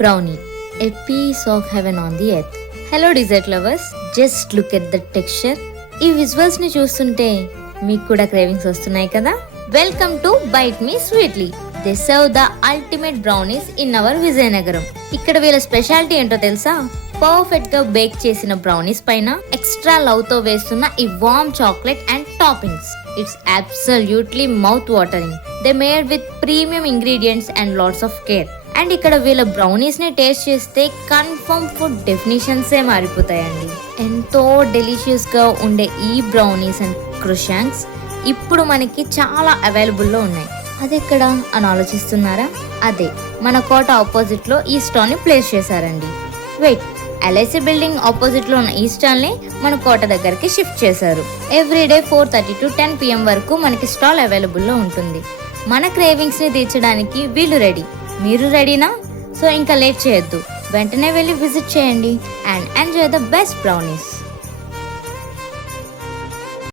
brownie, a piece of heaven on the earth. Hello dessert lovers, just look at the texture. ఈ visuals ని చూస్తుంటే మీకు కూడా cravings వస్తున్నాయి కదా. Welcome to bite me sweetly. They serve the ultimate brownies in our Vizianagaram. ఇక్కడ వీళ్ళ speciality ఏంటో తెలుసా? పర్ఫెక్ట్ గా బేక్ చేసిన బ్రౌనీస్ పైన ఎక్స్ట్రా లవ్ తో వేస్తున్న ఈ warm chocolate and toppings. It's absolutely mouth watering. They made with premium ingredients and lots of care. And ఇక్కడ వీళ్ళ బ్రౌనీస్ ని టేస్ట్ చేస్తే కన్ఫర్మ్ ఫుడ్ డెఫినేషన్సే మారిపోతాయండి. ఎంతో డెలిషియస్ గా ఉండే ఈ బ్రౌనీస్ అండ్ క్రుషాంక్స్ ఇప్పుడు మనకి చాలా అవైలబుల్లో ఉన్నాయి. అదెక్కడ అని ఆలోచిస్తున్నారా? అదే మన కోట ఆపోజిట్ లో ఈ స్టాల్ ని ప్లేస్ చేశారండి. వెయిట్, ఎల్ఐసి బిల్డింగ్ ఆపోజిట్ లో ఉన్న ఈ స్టాల్ ని మన కోట దగ్గరికి షిఫ్ట్ చేశారు. ఎవ్రీడే 4:30 to 10 PM వరకు మనకి స్టాల్ అవైలబుల్ లో ఉంటుంది. మన క్రేవింగ్స్ ని తీర్చడానికి వీళ్ళు రెడీ. మీరు రెడీనా? సో ఇంకా లేట్ చేయొద్దు, వెంటనే వెళ్ళి విజిట్ చేయండి and enjoy the best brownies.